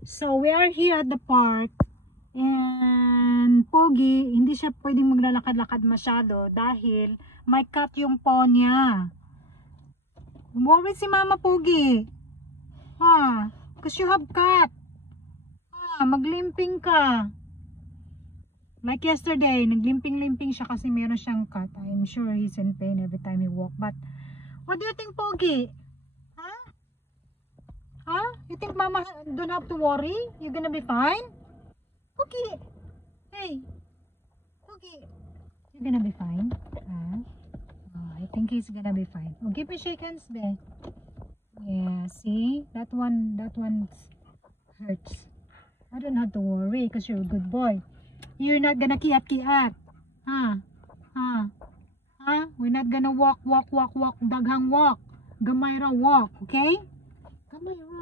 So we are here at the park. And Pogi, hindi siya pwedeng maglalakad-lakad masyado dahil may cut yung paw niya. Worried si Mama Pogi. Because you have cut. Maglimping ka. Like yesterday, naglimping-limping siya kasi meron siyang cut. I'm sure he's in pain every time he walk. But, what do you think, Pogi? You think Mama don't have to worry? You're gonna be fine? Pogi! Hey! Pogi! You're gonna be fine? I think he's gonna be fine. Oh, give me shake hands, Ben. Yeah, see? That one hurts. I don't have to worry because you're a good boy. You're not gonna kiat-kiat. We're not gonna walk, daghang walk. Gamay ra walk, okay? Gamay ra.